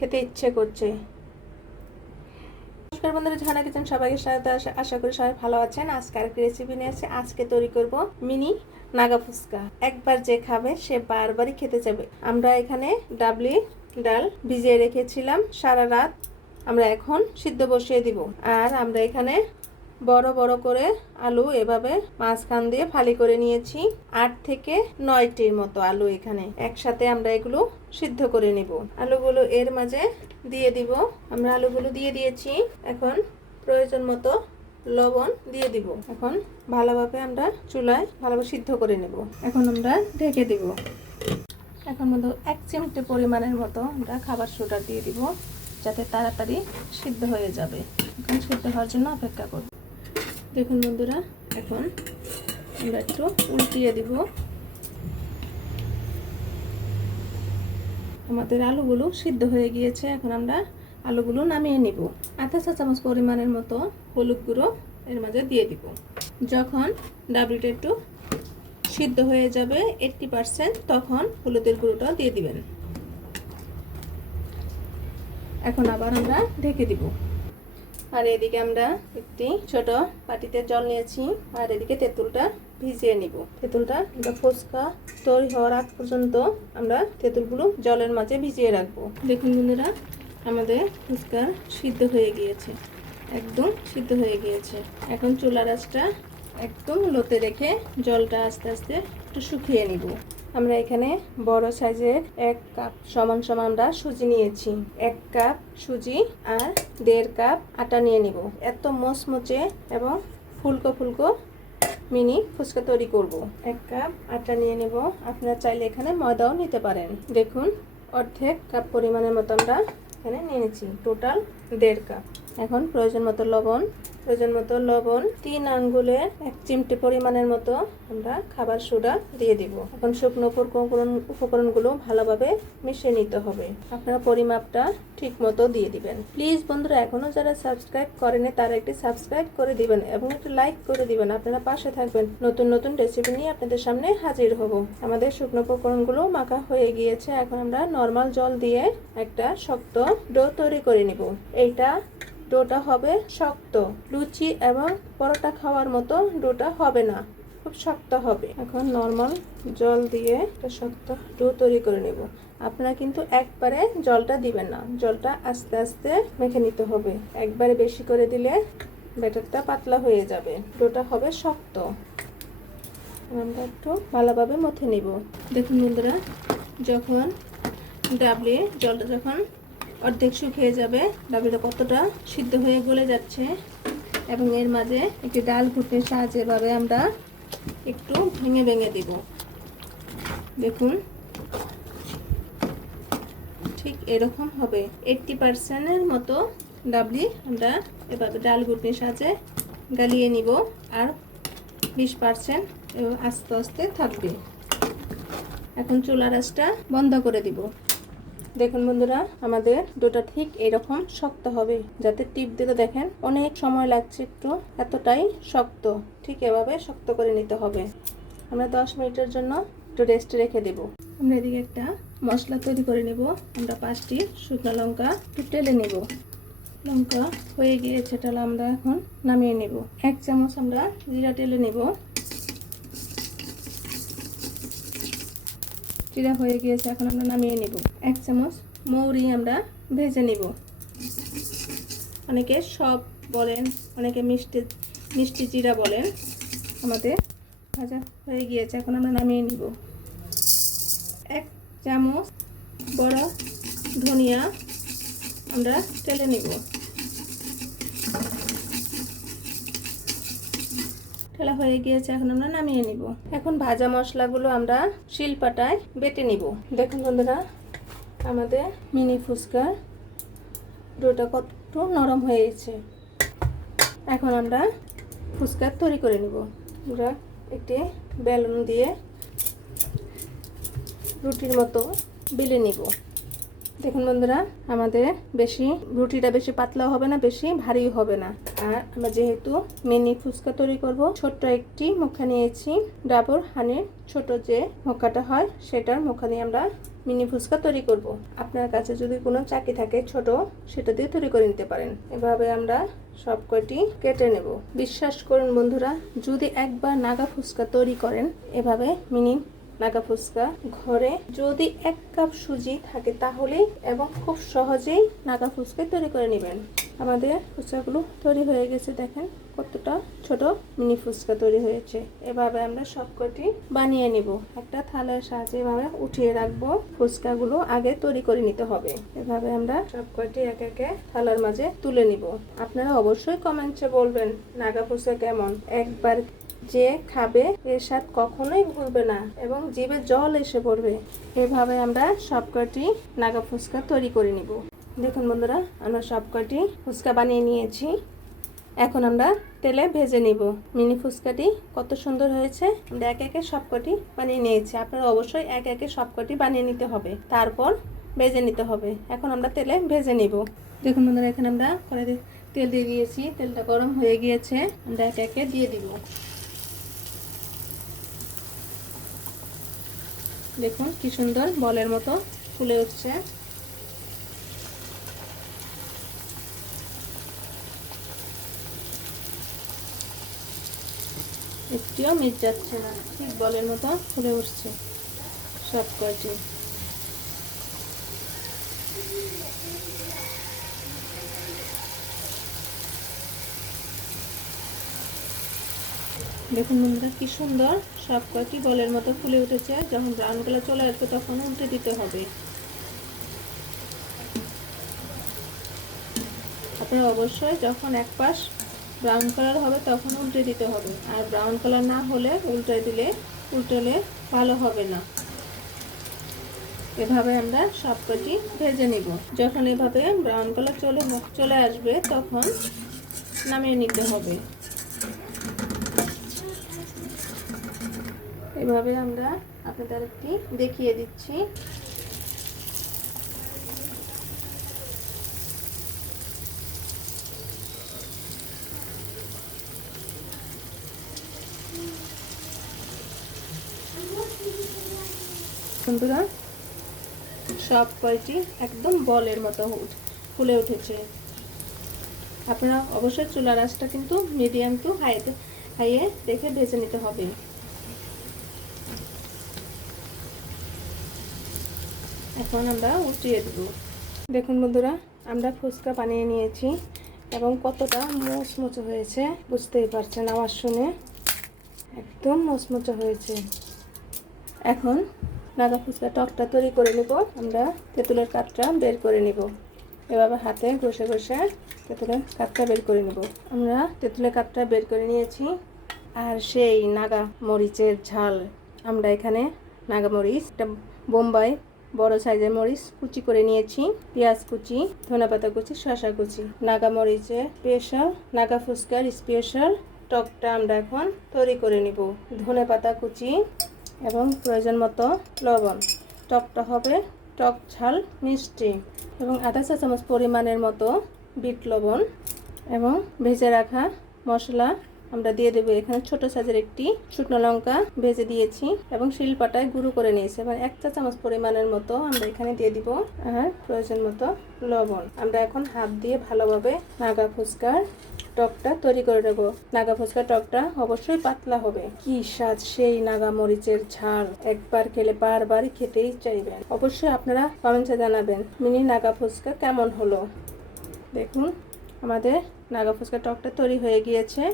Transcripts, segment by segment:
খেতে ইচ্ছে করছে। নমস্কার বন্ধুরা, ঝর্ণা কিচেন সবাইকে স্বাগত। আশা করি সবাই ভালো আছেন। আজকে আরেকটি রেসিপি নিয়ে আসছি। আজকে তৈরি করব মিনি নাগা ফুচকা। একবার যে খাবে সে বারবারই খেতে যাবে। আমরা এখানে ডাবলি ডাল ভিজিয়ে রেখেছিলাম সারা রাত। আমরা এখন সিদ্ধ বসিয়ে দিব। আর আমরা এখানে বড় বড় করে আলু এভাবে মাঝখান দিয়ে ফালি করে নিয়েছি। 8 থেকে 9টির মতো আলু এখানে একসাথে আমরা এগুলো সিদ্ধ করে নিব। আলুগুলো এর মাঝে দিয়ে দিব। আমরা আলুগুলো দিয়ে দিয়েছি। এখন প্রয়োজন মতো লবণ দিয়ে দিব। এখন ভালোভাবে আমরা চুলায় ভালোভাবে সিদ্ধ করে নেব। এখন আমরা ঢেকে দিব। এখন মতো 1 চিমটে পরিমাণের মতো আমরা খাবার সোডা দিয়ে দিব, যাতে তাড়াতাড়ি সিদ্ধ হয়ে যাবে। এখন সিদ্ধ হওয়ার জন্য অপেক্ষা করব। দেখুন বন্ধুরা, এখন আমরা একটু উল্টিয়ে দিব। আমাদের আলুগুলো সিদ্ধ হয়ে গিয়েছে। এখন আমরা আলুগুলো নামিয়ে নিব। আধা চা চামচ পরিমাণের মতো হলুদ গুঁড়ো এর মাঝে দিয়ে দিব। যখন ডাবলিটা একটু সিদ্ধ হয়ে যাবে 80%, তখন হলুদের গুঁড়োটা দিয়ে দিবেন। এখন আবার আমরা ঢেকে দিব। আর এদিকে আমরা একটি ছোট বাটিতে জল নিয়েছি। আর এদিকে তেঁতুলটা ভিজিয়ে নিব। তেঁতুলটা আমরা ফুচকা তৈরি হওয়ার আগ পর্যন্ত আমরা তেঁতুলগুলো জলের মাঝে ভিজিয়ে রাখবো। দেখুন বন্ধুরা, আমাদের ফুচকা সিদ্ধ হয়ে গিয়েছে, একদম সিদ্ধ হয়ে গিয়েছে। এখন চুলার আঁচটা একদম লোতে রেখে জলটা আস্তে আস্তে একটু শুকিয়ে নিব। আমরা এখানে বড় সাইজের 1 কাপ সমান আমরা সুজি নিয়েছি। 1 কাপ সুজি আর 1.5 কাপ আটা নিয়ে নিব। এত মচমচে এবং ফুলকো ফুলকো মিনি ফুচকা তৈরি করব। 1 কাপ আটা নিয়ে নেব। আপনারা চাইলে এখানে ময়দাও নিতে পারেন। দেখুন, অর্ধেক কাপ পরিমাণের মতো আমরা এখানে নিয়ে নিয়েছি। Total 1.5 cup. এখন প্রয়োজন মতো লবণ 3 আঙ্গুলের 1 চিমটি পরিমাণের মতো আমরা খাবার সোডা দিয়ে দিব। এখন শুকনো উপকরণগুলো ভালোভাবে মিশিয়ে নিতে হবে। আপনারা পরিমাপটা ঠিক মতো দিয়ে দিবেন। প্লিজ বন্ধুরা, এখনো যারা সাবস্ক্রাইব করেনি তারা একটি সাবস্ক্রাইব করে দিবেন এবং একটি লাইক করে দিবেন। আপনারা পাশে থাকবেন। নতুন নতুন রেসিপি নিয়ে আপনাদের সামনে হাজির হব। আমাদের শুকনো উপকরণগুলো মাখা হয়ে গিয়েছে। এখন আমরা নর্মাল জল দিয়ে একটা শক্ত ডো তৈরি করে নিব। এইটা ডোটা হবে শক্ত, লুচি এবং পরোটা খাওয়ার মতো ডোটা হবে না, খুব শক্ত হবে। এখন নর্মাল জল দিয়ে একটা শক্ত ডো তৈরি করে নেব। আপনারা কিন্তু একবারে জলটা দিবেন না, জলটা আস্তে আস্তে মেখে নিতে হবে। একবারে বেশি করে দিলে ব্যাটারটা পাতলা হয়ে যাবে, ডোটা হবে শক্ত। আমরা একটু ভালোভাবে মথে নিব। দেখুন বন্ধুরা, যখন ডাবলি জলটা যখন অর্ধেক শুকিয়ে যাবে, ডাবলিটা কতটা সিদ্ধ হয়ে গলে যাচ্ছে এবং এর মাঝে একটি ডাল ঘুটনির সাহায্যে এভাবে আমরা একটু ভেঙে ভেঙে দিব। দেখুন, ঠিক এরকম হবে। 80%-এর মতো ডাবলি আমরা এভাবে ডাল ঘুটনির সাহায্যে গালিয়ে নিব, আর 20% আস্তে আস্তে থাকবে। এখন চুলার আঁচটা বন্ধ করে দিব। দেখুন বন্ধুরা, আমাদের ডোটা ঠিক এরকম শক্ত হবে, যাতে টিপ দিলে দেখেন অনেক সময় লাগছে, একটু এতটাই শক্ত। ঠিক এভাবে শক্ত করে নিতে হবে। আমরা 10 মিনিটের জন্য একটু রেস্টে রেখে দেব। আমরা এদিকে একটা মশলা তৈরি করে নেব। আমরা 5টি শুকনো লঙ্কা একটু টেলে নেব। লঙ্কা হয়ে গিয়েছে, তাহলে আমরা এখন নামিয়ে নেব। 1 চামচ আমরা জিরা টেলে নেব। জিরা হয়ে গিয়েছে, এখন আমরা নামিয়ে নিব। 1 চামচ মৌরি আমরা ভেজে নিব। অনেকে সব বলেন, অনেকে মিষ্টি জিরা বলেন। আমাদের ভাজা হয়ে গিয়েছে, এখন আমরা নামিয়ে নিব। 1 চামচ বড় ধনিয়া আমরা টেলে নিব। ঠেলা হয়ে গিয়েছে, এখন আমরা নামিয়ে নিব। এখন ভাজা মশলাগুলো আমরা শিলপাটায় বেটে নিব। দেখুন বন্ধুরা, আমাদের মিনি ফুচকার ডোটা কত নরম হয়েছে। এখন আমরা ফুচকা তৈরি করে নিব। আমরা একটি বেলুন দিয়ে রুটির মতো বেলে নিব। দেখুন বন্ধুরা, আমাদের রুটিটা বেশি পাতলাও হবে না, বেশি ভারী হবে না। আর আমরা যেহেতু মিনি ফুচকা তৈরি করব, ছোট্ট একটি মুখা নিয়েছি। ডাবর হানির ছোট যে মুখাটা হয়, সেটার মুখা নিয়ে আমরা মিনি ফুচকা তৈরি করব। আপনার কাছে যদি কোনো চাকি থাকে ছোট, সেটা দিয়ে তৈরি করে নিতে পারেন। এভাবে আমরা সব কয়টি কেটে নেব। বিশ্বাস করুন বন্ধুরা, যদি একবার নাগা ফুচকা তৈরি করেন এভাবে মিনি নাগা ফুচকা, ঘরে যদি 1 কাপ সুজি থাকে তাহলেই এবং খুব সহজেই নাগা ফুচকা তৈরি করে নেবেন। আমাদের ফুচকাগুলো তৈরি হয়ে গেছে, দেখেন কতটা ছোট মিনি ফুচকা তৈরি হয়েছে। এভাবে আমরা সবকটি বানিয়ে নিব। একটা থালার সাহায্যে এভাবে উঠিয়ে রাখবো। ফুচকাগুলো আগে তৈরি করে নিতে হবে। এভাবে আমরা সবকটি একে একে থালার মাঝে তুলে নিব। আপনারা অবশ্যই কমেন্টে বলবেন নাগা ফুচকা কেমন। একবার যে খাবে এর স্বাদ কখনোই ভুলবে না এবং জিভে জল এসে পড়বে। এভাবে আমরা সবকটি নাগা ফুচকা তৈরি করে নিব। দেখুন বন্ধুরা, আমরা সবকটি ফুচকা বানিয়ে নিয়েছি। এখন আমরা তেলে ভেজে নিব। মিনি ফুচকাটি কত সুন্দর হয়েছে। আমরা একে একে সবকটি বানিয়ে নিয়েছি। আপনারা অবশ্যই একে একে সবকটি বানিয়ে নিতে হবে, তারপর ভেজে নিতে হবে। এখন আমরা তেলে ভেজে নিব। দেখুন বন্ধুরা, এখানে আমরা কড়াইতে তেল দিয়ে দিয়েছি। তেলটা গরম হয়ে গিয়েছে, আমরা একে একে দিয়ে দিব। দেখুন কি সুন্দর বলের মতো ফুলে উঠছে। একটিও মিট যাচ্ছে না, ঠিক বলের মতো ফুলে উঠছে সব কয়টি। দেখুন বন্ধুরা, কি সুন্দর সব কয়টি বলের মতো ফুলে উঠেছে। যখন ব্রাউন কালার চলে আসবে তখন উল্টে দিতে হবে। আপনারা অবশ্যই যখন এক পাশ ব্রাউন কালার হবে তখন উল্টে দিতে হবে, আর ব্রাউন কালার না হলে উল্টালে ভালো হবে না। এভাবে আমরা সবকটি ভেজে নিব। যখন এভাবে ব্রাউন কালার চলে আসবে তখন নামিয়ে নিতে হবে। এভাবে আমরা আপনাদের একটি দেখিয়ে দিচ্ছি। বন্ধুরা, সব কয়টি একদম বলের মতো ফুলে উঠেছে। আপনারা অবশ্যই চুলার আঁচটা কিন্তু মিডিয়াম টু হাইয়ে দেখে ভেজে নিতে হবে। এখন আমরা উঠিয়ে দেব। দেখুন বন্ধুরা, আমরা ফুচকা বানিয়ে নিয়েছি এবং কতটা মচমচে হয়েছে বুঝতেই পারছেন আওয়াজ শুনে। একদম মচমচে হয়েছে। এখন নাগা ফুচকা টকটা তৈরি করে নেব। আমরা তেঁতুলের কাঠটা বের করে নেব। এভাবে হাতে ঘষে ঘষে তেঁতুলের কাঠটা বের করে নেব। আমরা তেঁতুলের কাঠটা বের করে নিয়েছি। আর সেই নাগা মরিচের ঝাল, আমরা এখানে নাগা মরিচ, একটা বোম্বাই বড় সাইজের মরিচ কুচি করে নিয়েছি, পেঁয়াজ কুচি, ধনেপাতা কুচি, শসা কুচি। নাগা মরিচের স্পেশাল, নাগা ফুচকার স্পেশাল টকটা আমরা এখন তৈরি করে নিব। ধনেপাতা কুচি এবং প্রয়োজন মতো লবণ। টকটা হবে টক ঝাল মিষ্টি। এবং আধা চা চামচ পরিমাণের মতো বিট লবণ এবং ভেজে রাখা মশলা আমরা দিয়ে দেবো। এখানে ছোট সাইজের একটি শুকনো লঙ্কা ভেজে দিয়েছি এবং শিলপাটায় গুঁড়ো করে নিয়েছি। এবার 1 চা চামচ পরিমাণের মতো আমরা এখানে দিয়ে দিব, আর প্রয়োজন মতো লবণ। আমরা এখন হাত দিয়ে ভালোভাবে নাগা ফুচকার টকটা তৈরি করে নেব। নাগা ফুচকা টকটা অবশ্যই পাতলা হবে। কি স্বাদ সেই নাগা মরিচের ঝাল, একবার খেলে বারবারই খেতেই চাইবেন। অবশ্যই আপনারা কমেন্টে জানাবেন মিনি নাগা ফুচকা কেমন হলো। দেখুন আমাদের নাগা ফুচকা টকটা তৈরি হয়ে গিয়েছে।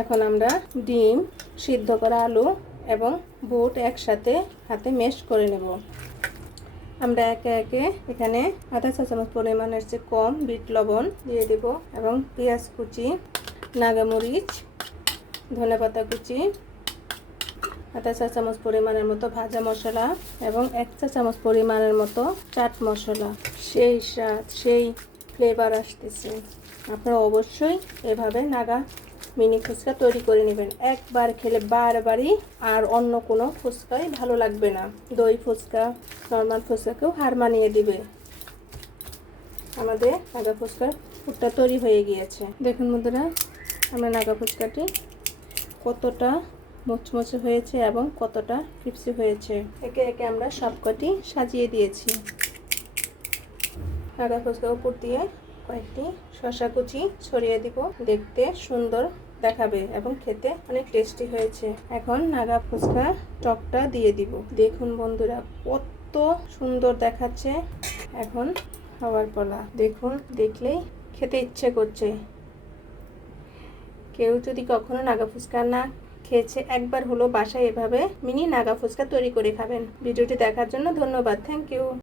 এখন আমরা ডিম, সিদ্ধ করা আলু এবং বুট একসাথে হাতে মেশ করে নেব। আমরা একে একে এখানে আধা চা চামচ পরিমাণের চেয়ে কম বিট লবণ দিয়ে দেব এবং পেঁয়াজ কুচি, নাগামরিচ, ধনেপাতা কুচি, আধা চা চামচ পরিমাণের মতো ভাজা মশলা এবং 1 চা চামচ পরিমাণের মতো চাট মশলা। সেই স্বাদ, সেই ফ্লেভার আসতেছে। আপনারা অবশ্যই এভাবে নাগা মিনি ফুচকা তৈরি করে নেবেন। একবার খেলে বারবারই আর অন্য কোনো ফুচকাই ভালো লাগবে না। দই ফুচকা, নর্মাল ফুচকাকেও হার মানিয়ে দিবে। আমাদের নাগা ফুচকার পুরটা তৈরি হয়ে গিয়েছে। দেখুন বন্ধুরা, আমরা নাগা ফুচকাটি কতটা মুচমুচে হয়েছে এবং কতটা ক্রিপসি হয়েছে। একে একে আমরা সবকটি সাজিয়ে দিয়েছি। নাগা ফুচকার উপর দিয়ে কয়েকটি শসা কুচি ছড়িয়ে দিব, দেখতে সুন্দর দেখাবে এবং খেতে অনেক টেস্টি হয়েছে। এখন নাগা ফুচকা টকটা দিয়ে দিব। দেখুন বন্ধুরা কত সুন্দর দেখাচ্ছে। এখন খাওয়ার পালা। দেখুন, দেখলেই খেতে ইচ্ছে করছে। কেউ যদি কখনো নাগা ফুচকা না খেয়েছে, একবার হলো বাসায় এভাবে মিনি নাগা ফুচকা তৈরি করে খাবেন। ভিডিওটি দেখার জন্য ধন্যবাদ। Thank you.